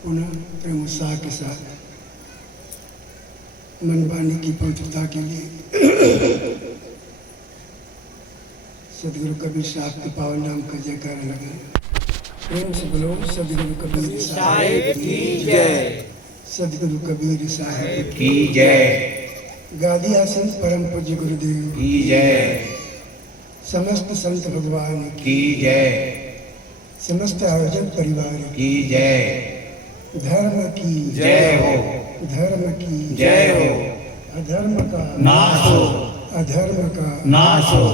पुनः प्रेम उत्साह के साथ मन वाणी की पवित्रता के लिए सदगुरु कबीर साहब के पावन नाम का जयकार लगे। प्रेम से बोलो सदगुरु कबीर साहिब की जय। सदगुरु कबीर साहिब की जय। गादी आसन परम पूज्य गुरुदेव की जय। समस्त संत भगवान की जय। समस्त आयोजक परिवार की जय। धर्म की जय हो। धर्म की जय हो। अधर्म का नाश हो। अधर्म का नाश हो।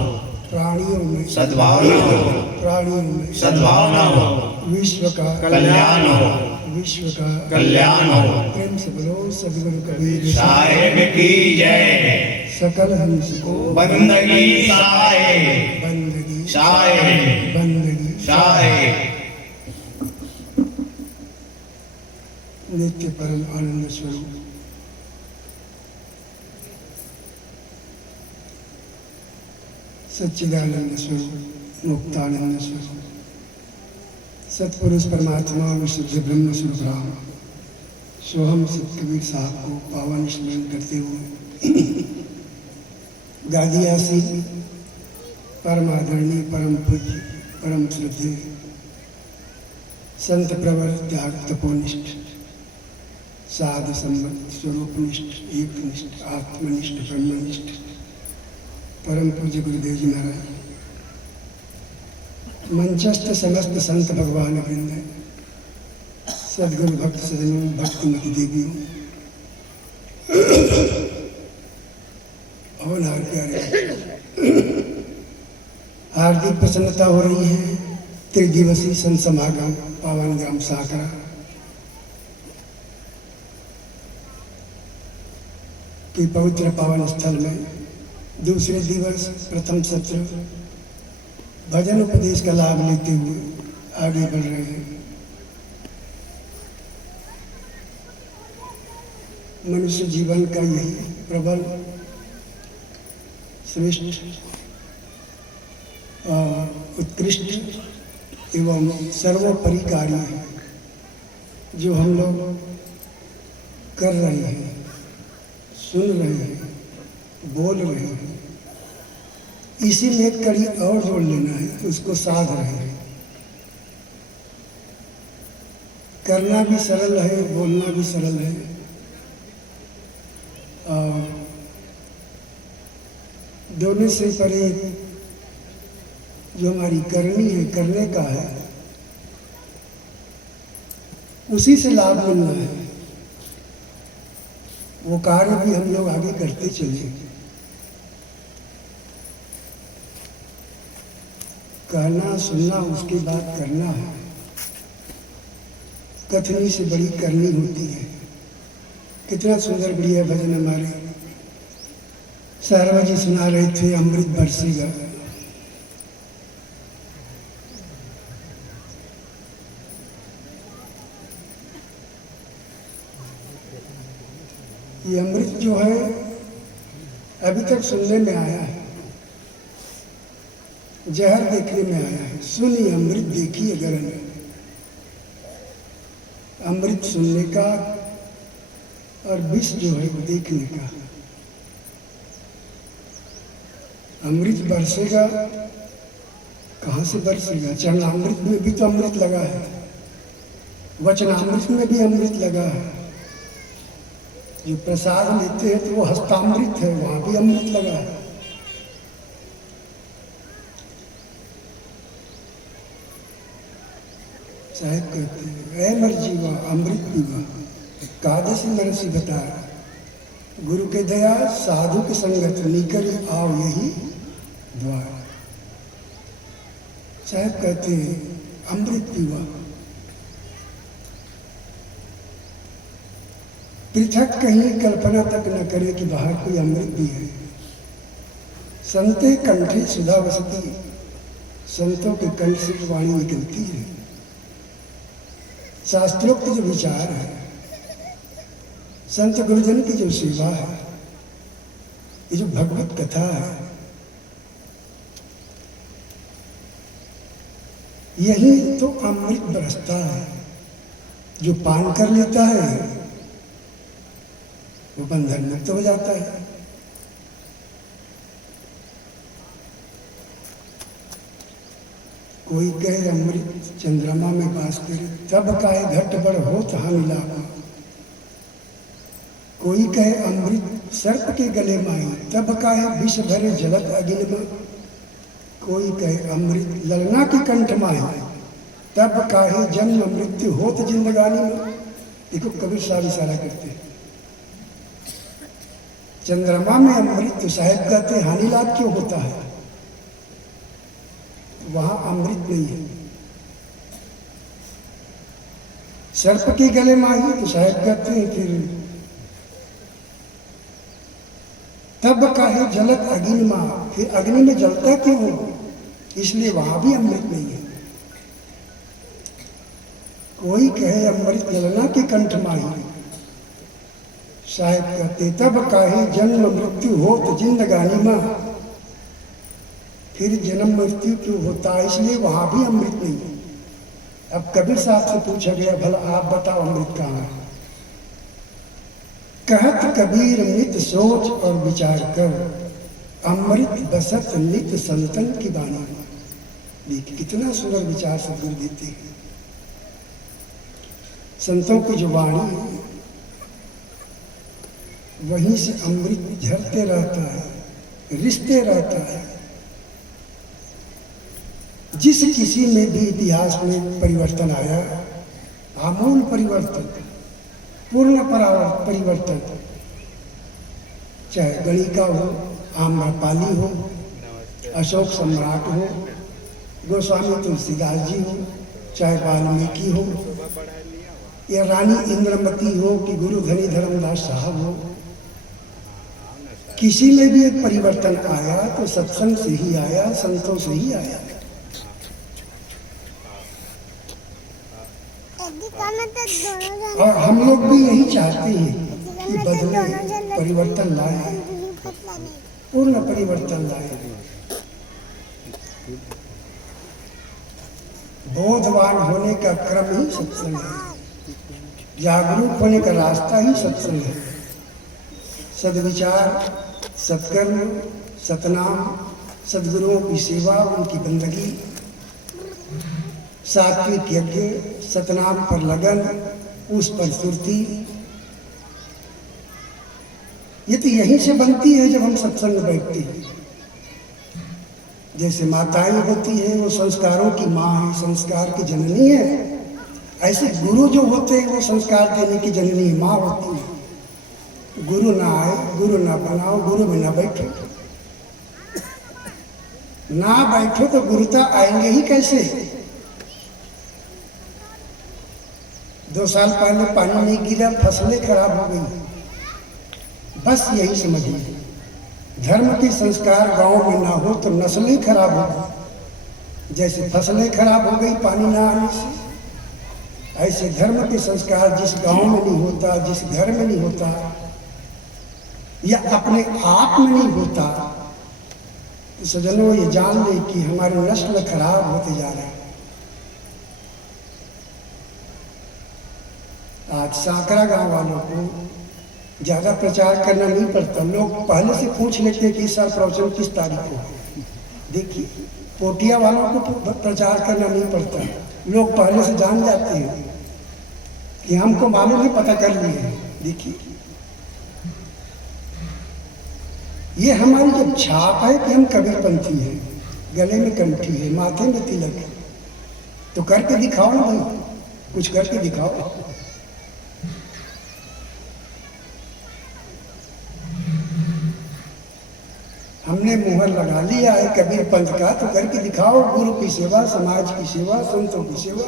प्राणियों में सद्भावना हो। प्राणियों में सद्भावना हो। विश्व का कल्याण हो। विश्व का कल्याण हो। प्रेम से बोलो सदगुरु कबीर साहिब की जय। सकल हंस को बंदगी साहिब। बंदगी साहिब। बंदगी साहिब। नित्य परम आनंद स्वरूप सच्चिदानंद स्वरूप मुक्तानंद स्वरूप सतपुरुष परमात्मा विशुद्ध ब्रह्म स्वरूप राम सोहम सत कबीर साहब को पावन स्मरण करते हुए गादी आसीन परम आदरणीय परम पूज्य परम श्रद्धे संत प्रवर त्याग तपोनिष्ठ साध संबद्ध स्वरूपनिष्ठ एकनिष्ठ आत्मनिष्ठ ब्रह्मनिष्ठ परम पूज्य गुरुदेव जी महाराज मंचस्थ समस्त संत भगवान वृंद सदगुरु भक्त सजनों भक्तिमती देवियों और हार्दिक प्रसन्नता हो रही है। त्रिदिवसीय संत समागम पावन ग्राम साकरा के पवित्र पावन स्थल में दूसरे दिवस प्रथम सत्र भजन उपदेश का लाभ लेते हुए आगे बढ़ रहे हैं। मनुष्य जीवन का यही प्रबल श्रेष्ठ उत्कृष्ट एवं सर्वोपरि कार्य है जो हम लोग कर रहे हैं, सुन रहे हैं, बोल रहे हैं। इसी में एक कड़ी और जोड़ लेना है, उसको साध रहे हैं। करना भी सरल है, बोलना भी सरल है और दोनों से परे जो हमारी करनी है, करने का है, उसी से लाभ मिलना है। वो कार्य भी हम लोग आगे करते चले। कहना सुनना उसके बाद करना है। कथनी से बड़ी करनी होती है। कितना सुंदर बढ़िया भजन हमारे सारवा जी सुना रहे थे, अमृत बरसेगा। ये अमृत जो है अभी तक सुनने में आया है, जहर देखने में आया है। सुनी अमृत देखी अगर अमृत सुनने का और विष जो है वो देखने का। अमृत बरसेगा, कहाँ से बरसेगा? चरणामृत में भी तो अमृत लगा है, वचनामृत में भी अमृत लगा है। जो प्रसाद लेते हैं तो वो हस्तामृत है, वहां भी अमृत लगा है। साहिब कहते हैं ऐ मर जीवा अमृत पीवा, एकादशी नरसी बता गुरु के दया साधु के संगत निकल आओ यही द्वार। साहिब कहते हैं अमृत पीवा, पृथक कहीं कल्पना तक न करे कि बाहर कोई अमृत भी है। संते कंठे सुधा वसती, संतों के कंठ से वाणी निकलती है। शास्त्रोक्त जो विचार है, संत गुरुजन की जो सेवा है, ये जो भगवत कथा है, यही तो अमृत बरसता है। जो पान कर लेता है वो बंधन मुक्त हो जाता है। कोई कहे अमृत चंद्रमा में वास करे, तब काहे घट बड़ होत हा मिलावा। कोई कहे अमृत सर्प के गले माई, तब काहे विष भरे जलत अगिन में। कोई कहे अमृत ललना के कंठ माई, तब काहे जन्म मृत्यु होत जिंदगानी में। देखो कबीर साहब इशारा करते हैं, चंद्रमा में अमृत तो साहेब कहते हानि लाभ क्यों होता है, वहां अमृत नहीं है। सर्प के गले माही तो साहेब कहते हैं फिर तब काहे जलत अग्नि मां, फिर अग्नि में जलता क्यों हो, इसलिए वहां भी अमृत नहीं है। कोई कहे अमृत ललना के कंठ माही, साहेब कहते तब काहे जन्म मृत्यु हो तो जिंदगानी मां, फिर जन्म मृत्यु क्यों होता है, इसलिए वहां भी अमृत नहीं है। अब कबीर साहब से पूछा गया भला आप बताओ अमृत कहाँ है। कहत कबीर नित सोच और विचार कर, अमृत बसत नित संतन की बानी। देखिए कितना सुंदर विचार सदगुरु देते हैं। संतों की जो वाणी है वहीं से अमृत झरते रहता है, रिश्ते रहता है। जिस किसी में भी इतिहास में परिवर्तन आया, आमूल परिवर्तन, पूर्ण परिवर्तन, चाहे गणिका हो, आम्रपाली हो, अशोक सम्राट हो, गोस्वामी तुलसीदास जी हो, चाहे वाल्मीकि हो, या रानी इंद्रमती हो कि गुरु धनी धर्मदास साहब हो, किसी में भी एक परिवर्तन आया तो सत्संग से ही आया, संतों से ही आया। और हम लोग भी यही चाहते हैं कि बदले, परिवर्तन लाए, पूर्ण परिवर्तन लाए। बोधवान होने का क्रम ही सत्संग है, जागरूक होने का रास्ता ही सत्संग है। सद्विचार, सत्कर्म, सतनाम, सद्गुरुओं की सेवा, उनकी बंदगी, सात्विक यज्ञ, सतनाम पर लगन, उस पर सुरती, ये तो यहीं से बनती है जब हम सत्संग में बैठते हैं। जैसे माताएं होती हैं वो संस्कारों की माँ है, संस्कार की जननी है, ऐसे गुरु जो होते हैं वो संस्कार देने की जननी माँ होती है। गुरु ना आए, गुरु ना बनाओ, गुरु में ना बैठो, ना बैठो तो गुरुता आएंगे ही कैसे। 2 साल पहले पानी नहीं गिरा, फसलें खराब हो गई। बस यही समझिए, धर्म के संस्कार गांव में ना हो तो नस्लें खराब हो गई। जैसे फसलें खराब हो गई पानी ना आने से, ऐसे धर्म के संस्कार जिस गांव में नहीं होता, जिस घर में नहीं होता, या अपने आप में नहीं होता, तो सज्जनों ये जान ले कि हमारी नस्ल खराब होते जा रहे हैं। आज सांकरा गांव वालों को ज़्यादा प्रचार करना नहीं पड़ता, लोग पहले से पूछ लेते हैं कि इस साल प्रवचन किस तारीख को है। देखिए पोटिया वालों को प्रचार करना नहीं पड़ता, लोग पहले से जान जाते हैं कि हमको मालूम है, पता कर लिए। देखिए ये हमारी जब छाप है कि हम कबीरपंथी हैं, गले में कंठी है, माथे में तिलक है, तो करके दिखाओ ना भाई, कुछ करके दिखाओ। हमने मुहर लगा लिया है कबीर पंथ का, तो करके दिखाओ। गुरु की सेवा, समाज की सेवा, संतों की सेवा,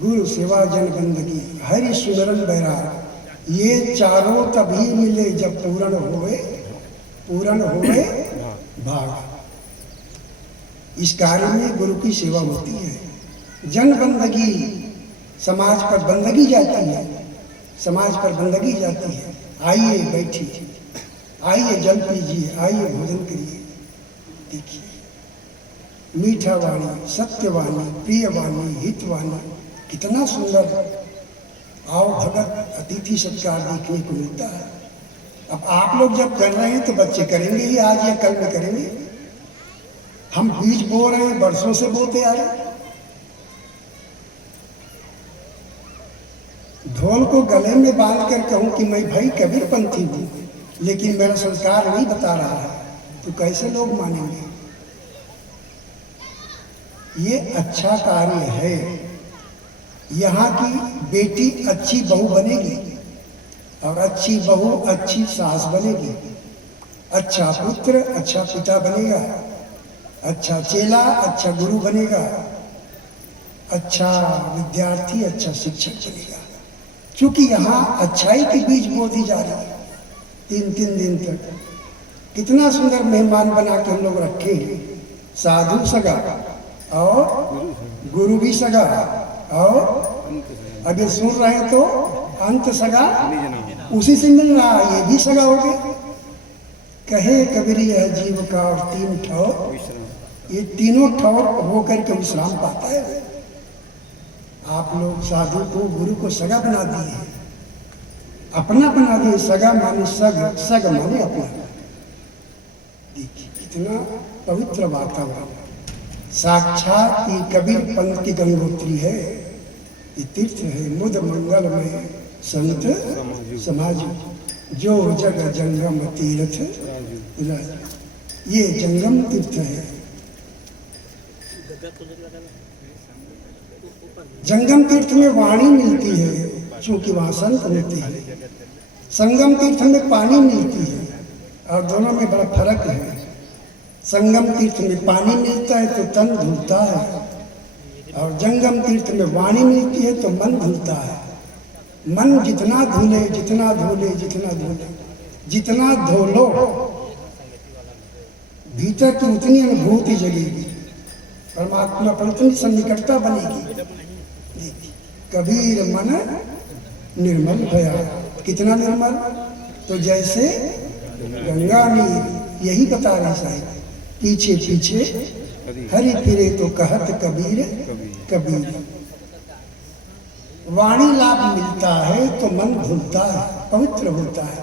गुरु सेवा, जन बंदगी, हरि सुमरन बैराग, ये चारों तभी मिले जब पूर्ण होवे भाग। इस कार्य में गुरु की सेवा होती है। जन बंदगी, समाज पर बंदगी जाती है, समाज पर बंदगी जाती है। आइए बैठिए, आइए जल पीजिए, आइए भोजन करिए। देखिए मीठा वाणी, सत्यवाणी, प्रिय वाणी, हितवाणी, कितना सुंदर आओ भगत अतिथि सत्कार देखने को मिलता है। अब आप लोग जब कर रहे हैं तो बच्चे करेंगे ही, आज या कल में करेंगे। हम बीज बो रहे हैं, वर्षों से बोते आ रहे हैं। ढोल को गले में बांध कर कहूं कि मैं भाई कबीर पंथी हूं, लेकिन मेरा संस्कार नहीं बता रहा है, तो कैसे लोग मानेंगे? ये अच्छा कार्य है। यहाँ की बेटी अच्छी बहू बनेगी और अच्छी बहू अच्छी सास बनेगी, अच्छा पुत्र अच्छा पिता बनेगा, अच्छा चेला अच्छा गुरु बनेगा, अच्छा विद्यार्थी अच्छा शिक्षक बनेगा। क्योंकि यहाँ अच्छाई के बीज बो दी जा रही है। 3 दिन तक कितना सुंदर मेहमान बना के हम लोग रखे हैं। साधु सगा और गुरु भी सगा, और अगर सुन रहे हैं तो अंत सगा उसी से मिल रहा है, ये भी सगा हो गया। कहे कबीरी है जीव का और 3 ठौर, ये तीनों ठौर होकर के विश्राम पाता है। आप लोग साधु को गुरु को सगा बना दिए, अपना बना दिए। सगा माने सग, सग माने अपना। देखिए कितना पवित्र वातावरण। साक्षात ये कबीर पंथ की गंगोत्री है, ये तीर्थ है। मुद मंगल में संत समाज, जो जग जंगम तीर्थ राज। ये जंगम तीर्थ है। जंगम तीर्थ में वाणी मिलती है, क्योंकि वहां संत होते हैं। संगम तीर्थ में पानी मिलती है, और दोनों में बड़ा फर्क है। संगम तीर्थ में पानी मिलता है तो तन धुलता है, और जंगम तीर्थ में वाणी मिलती है तो मन धुलता है। मन जितना धुले जितना धुले जितना धुले जितना धोलो, भीतर की उतनी अनुभूति जगेगी, परमात्मा पर उतनी सन्निकटता बनेगी। कबीर मन निर्मल भया। कितना निर्मल? तो जैसे गंगा नीर, यही बता रहे साहिब। पीछे पीछे हरि फिरे तो कहत कबीर कबीर। वाणी लाभ मिलता है तो मन धुलता है, पवित्र होता है।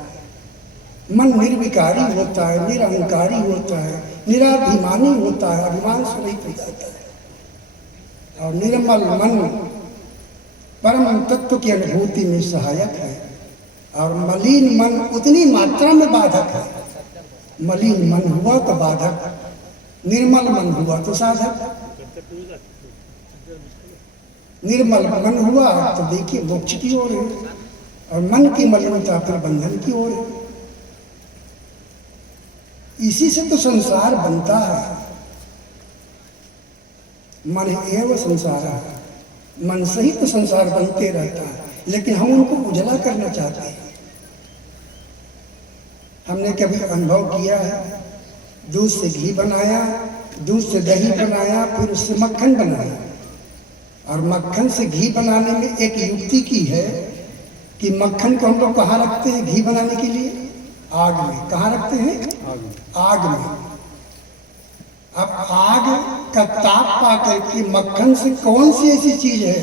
मन निर्विकारी होता है, निरहंकारी होता है, निराभिमानी होता है, अभिमान से रहित हो जाता है। और निर्मल मन परम तत्व की अनुभूति में सहायक है, और मलिन मन उतनी मात्रा में बाधक है। मलिन मन हुआ तो बाधक, निर्मल मन हुआ तो साधक। निर्मल मन हुआ तो देखिए मोक्ष की ओर है, और मन की मलिनता फिर बंधन की ओर है। इसी से तो संसार बनता है। मन एवं संसार है, मन से ही तो संसार बनते रहता है, लेकिन हम उनको उजला करना चाहते हैं। हमने कभी अनुभव किया है, दूध से घी बनाया, दूध से दही बनाया, फिर उससे मक्खन बनाया। और मक्खन से घी बनाने में एक युक्ति की है कि मक्खन को हम लोग कहाँ रखते हैं घी बनाने के लिए? आग में। कहाँ रखते हैं? आग में। अब आग का ताप पा करके मक्खन से कौन सी ऐसी चीज है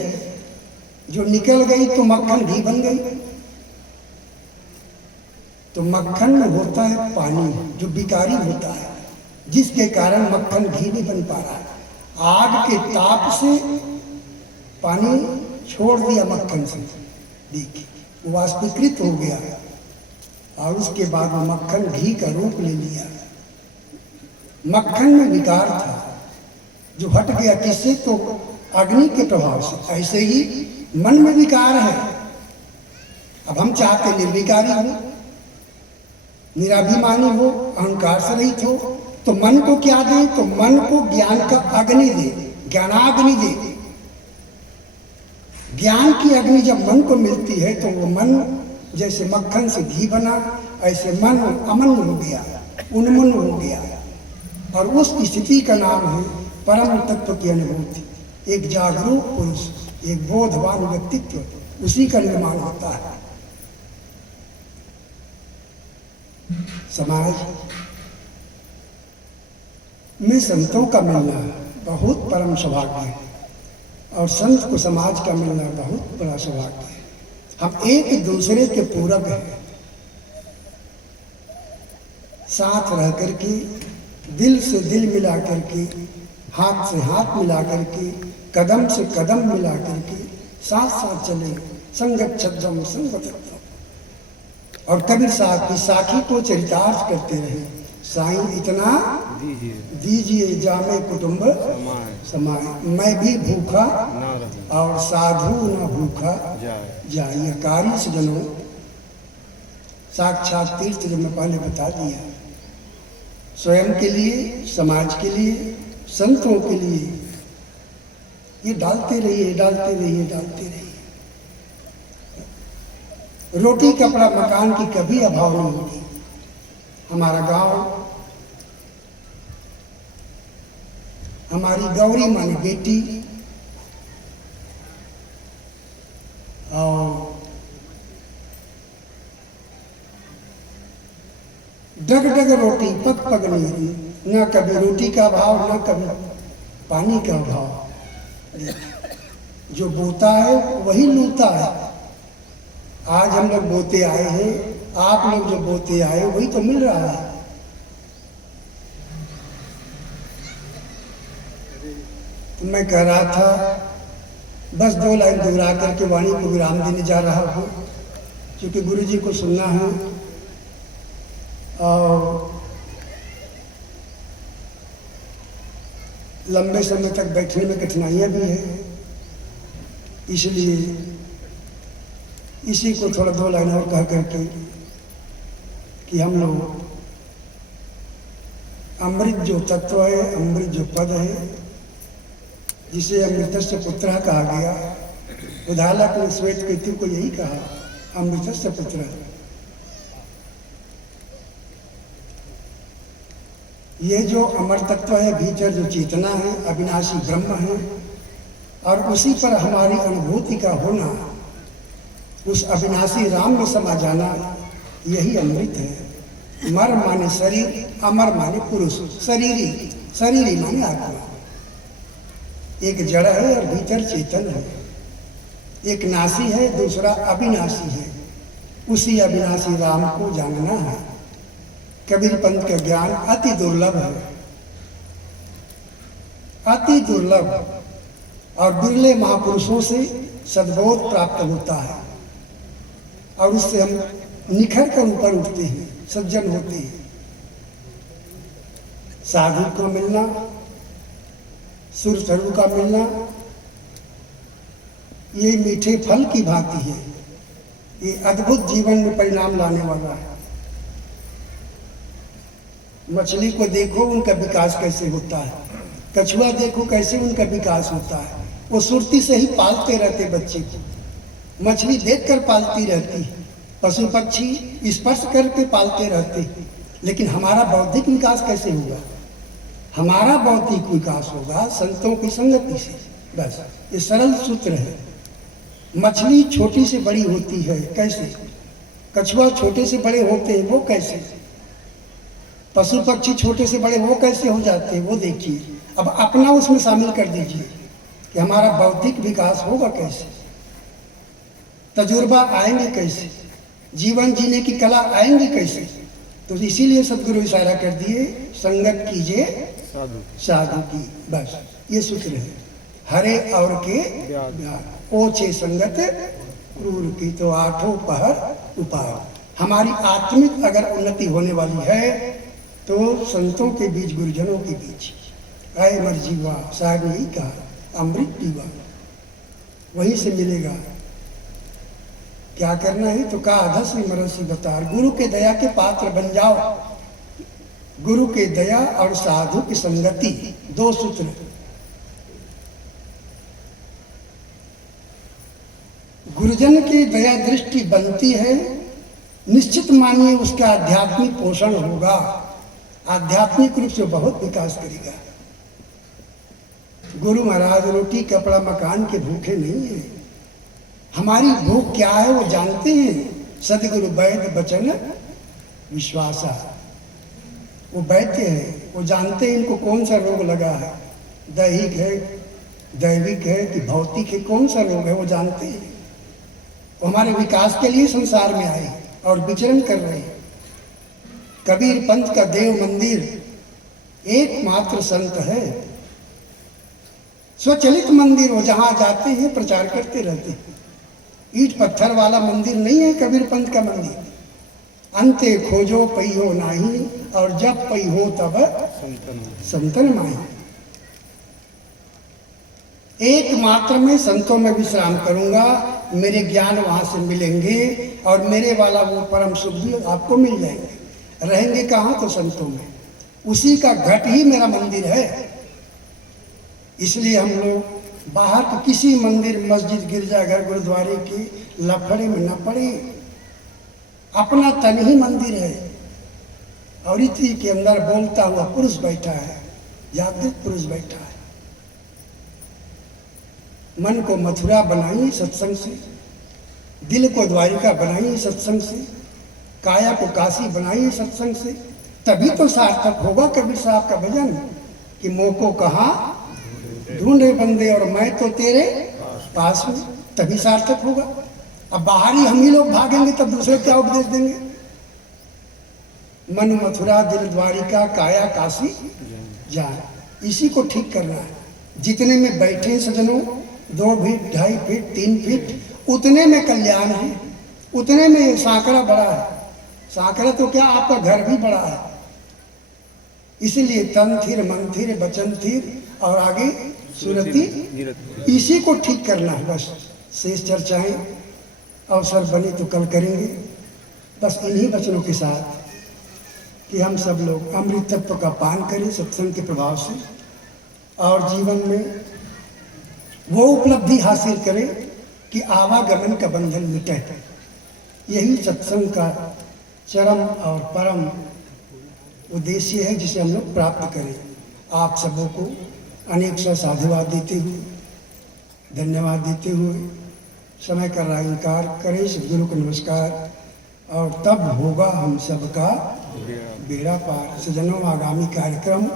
जो निकल गई तो मक्खन घी बन गई? तो मक्खन में होता है पानी, जो विकारी होता है, जिसके कारण मक्खन घी नहीं बन पा रहा है। आग के ताप से पानी छोड़ दिया मक्खन से, देखिए वो वाष्पीकृत हो गया, और उसके बाद वो मक्खन घी का रूप ले लिया। मक्खन में विकार था जो हट गया, किससे? तो अग्नि के प्रभाव से। ऐसे ही मन में विकार है। अब हम चाहते निर्विकारी हो, निराभिमानी हो, अहंकार से रहित हो, तो मन को क्या दे? तो मन को ज्ञान का अग्नि दे, ज्ञानाग्नि दे। ज्ञान की अग्नि जब मन को मिलती है तो वो मन जैसे मक्खन से घी बना, ऐसे मन अमन हो गया, उन्मन हो गया। और उस स्थिति का नाम है परम तत्व की अनुभूति। एक जागरूक पुरुष, एक बोधवान व्यक्तित्व, उसी का निर्माण होता है। समाज में संतों का मिलना बहुत परम सौभाग्य है। और संत को समाज का मिलना बहुत बड़ा सौभाग्य है। हम एक दूसरे के पूरक हैं, साथ रह करके, दिल से दिल मिला करके, हाथ से हाथ मिला करके, कदम से कदम मिला करके साथ साथ चले। संगत छद्म संगत। और कबीर साहब की साखी को चरितार्थ करते रहे। साईं इतना दीजिए जामे कुटुंब समाए, मैं भी भूखा और साधु न भूखा जाइए। कारी सजनों, साक्षात तीर्थ जो मैं पहले बता दिया, स्वयं के लिए, समाज के लिए, संतों के लिए ये डालते रहिए, डालते रहिए, डालते रहिए। रोटी कपड़ा मकान की कभी अभाव नहीं होगी। हमारा गांव, हमारी गौरी मानी बेटी और डग डग रोटी पग पग नहीं, न कभी रोटी का अभाव, न कभी पानी का अभाव। जो बोता है वही लूटा है। आज हम लोग बोते आए हैं, आप लोग जो बोते आए वही तो मिल रहा है। तो मैं कह रहा था, बस 2 लाइन दोहरा करके वाणी को विराम देने जा रहा हूँ, क्योंकि गुरु जी को सुनना है और लंबे समय तक बैठने में कठिनाइयाँ भी हैं। इसलिए इसी को थोड़ा 2 लाइन और कह करके कि हम लोग अमृत जो तत्व है, अमृत जो पद है, जिसे अमृतस्य पुत्र कहा गया, उदालक ने श्वेत केतु को यही कहा, अमृतस्य पुत्र। ये जो अमर तत्व है, भीतर जो चेतना है, अविनाशी ब्रह्म है, और उसी पर हमारी अनुभूति का होना, उस अविनाशी राम में समा जाना, यही अमृत है। मर माने शरीर, अमर माने पुरुष, शरीरी, शरीरी माने आत्मा। एक जड़ है और भीतर चेतन है। एक नासी है, दूसरा अविनाशी है। उसी अविनाशी राम को जानना है। कबीर पंथ का ज्ञान अति दुर्लभ है, अति दुर्लभ, और बिरले महापुरुषों से सद्बोध प्राप्त होता है, और उससे हम निखर कर ऊपर उठते हैं, सज्जन होते हैं। साधु का मिलना, सुरसरु का मिलना, ये मीठे फल की भांति है। ये अद्भुत जीवन में परिणाम लाने वाला है। मछली को देखो, उनका विकास कैसे होता है। कछुआ देखो कैसे उनका विकास होता है। वो सुरती से ही पालते रहते बच्चे को। मछली देखकर पालती रहती है, पशु पक्षी स्पर्श करके पालते रहते हैं। लेकिन हमारा बौद्धिक विकास कैसे होगा? हमारा बौद्धिक विकास होगा संतों की संगति से। बस ये सरल सूत्र है। मछली छोटी से बड़ी होती है, कैसे? कछुआ छोटे से बड़े होते हैं, वो कैसे? पशु पक्षी छोटे से बड़े वो कैसे हो जाते हैं, वो देखिए। अब अपना उसमें शामिल कर दीजिए कि हमारा बौद्धिक विकास होगा कैसे, तजुर्बा आएंगे कैसे, जीवन जीने की कला आएंगी कैसे। तो इसीलिए सदगुरु इशारा कर दिए, संगत कीजिए साधु की। बस ये सूत्र है। हरे और के ओछे संगत क्रूर की, तो 8 पहर उपाय। हमारी आत्मिक अगर उन्नति होने वाली है तो संतों के बीच, गुरुजनों के बीच। आए मर जीवा, साहब ने यही कहा, अमृत पीवा, वहीं से मिलेगा। क्या करना है तो कहा, अधस मरसी बतार, गुरु के दया के पात्र बन जाओ। गुरु के दया और साधु की संगति, 2 सूत्र। गुरुजन की दया दृष्टि बनती है, निश्चित मानिए उसका आध्यात्मिक पोषण होगा, आध्यात्मिक रूप से बहुत विकास करेगा। गुरु महाराज रोटी कपड़ा मकान के भूखे नहीं है। हमारी भूख क्या है वो जानते हैं। सदगुरु वैद्य बचन विश्वासा, वो वैद्य है, वो जानते हैं इनको कौन सा रोग लगा है। दैहिक है, दैविक है कि भौतिक है, कौन सा रोग है वो जानते हैं। वो हमारे विकास के लिए संसार में आए और विचरण कर रहे हैं। कबीर पंथ का देव मंदिर एकमात्र संत है, स्वचलित मंदिर हो, जहां जाते हैं प्रचार करते रहते हैं। ईट पत्थर वाला मंदिर नहीं है कबीर पंथ का मंदिर। अंते खोजो पई हो नाही, और जब पई हो तब संतन माही। एकमात्र मैं संतों में विश्राम करूंगा, मेरे ज्ञान वहां से मिलेंगे और मेरे वाला वो परम सुख भी आपको मिल जाएंगे। रहेंगे कहाँ? तो संतों में। उसी का घट ही मेरा मंदिर है। इसलिए हम लोग बाहर के किसी मंदिर, मस्जिद, गिरजाघर, गुरुद्वारे के लफड़े में न पड़े। अपना तन ही मंदिर है और इसी के अंदर बोलता हुआ पुरुष बैठा है, जागृत पुरुष बैठा है। मन को मथुरा बनाइए सत्संग से, दिल को द्वारिका बनाइए सत्संग से, काया को काशी बनाइए सत्संग से, तभी तो सार्थक होगा कबीर साहब का भजन कि मोको कहाँ ढूंढे बंदे और मैं तो तेरे पास हूं, तभी सार्थक होगा। अब बाहर ही हम ही लोग भागेंगे तब दूसरे क्या उपदेश देंगे? मन मथुरा दिल द्वारिका काया काशी जाए, इसी को ठीक करना है। जितने में बैठे सजनों, 2 फीट 2.5 फीट 3 फीट, उतने में कल्याण है, उतने में सांकरा बड़ा है। सांकरा तो क्या, आपका घर भी बड़ा है। इसलिए तन थिर मन थिर वचन थिर और आगे सुरति, इसी को ठीक करना है बस। शेष चर्चाएं अवसर बने तो कल करेंगे। बस इन्हीं वचनों के साथ कि हम सब लोग अमृत तत्व का पान करें सत्संग के प्रभाव से और जीवन में वो उपलब्धि हासिल करें कि आवागमन का बंधन मिटे। यही सत्संग का चरम और परम उद्देश्य है जिसे हम लोग प्राप्त करें। आप सबों को अनेक सा साधुवाद देते हुए, धन्यवाद देते हुए, समय का इंकार करें, सदगुरु को नमस्कार। और तब होगा हम सबका बेड़ा पार। सजनों, आगामी कार्यक्रम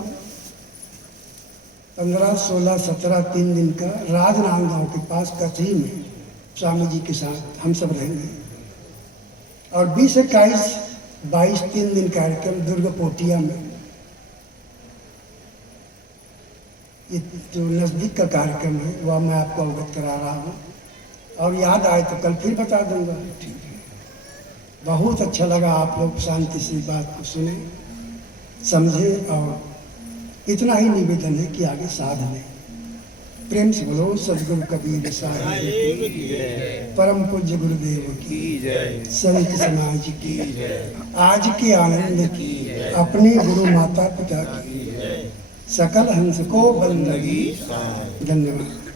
15, 16, 17 3 दिन का राजनांदगांव के पास कचही में स्वामी जी के साथ हम सब रहेंगे। और 20, 21, 22 3 दिन कार्यक्रम दुर्ग पोटिया में। ये जो नज़दीक का कार्यक्रम है वह मैं आपको अवगत करा रहा हूँ और याद आए तो कल फिर बता दूंगा। बहुत अच्छा लगा, आप लोग शांति से बात को सुने, समझे और इतना ही निवेदन है कि आगे साध लें। प्रेम से बोलो सदगुरु कबीर साहिब, परम पूज्य गुरुदेव की जय, संत समाज की जय, आज के आनंद की, अपने गुरु माता पिता की, सकल हंस को बंदगी। धन्यवाद।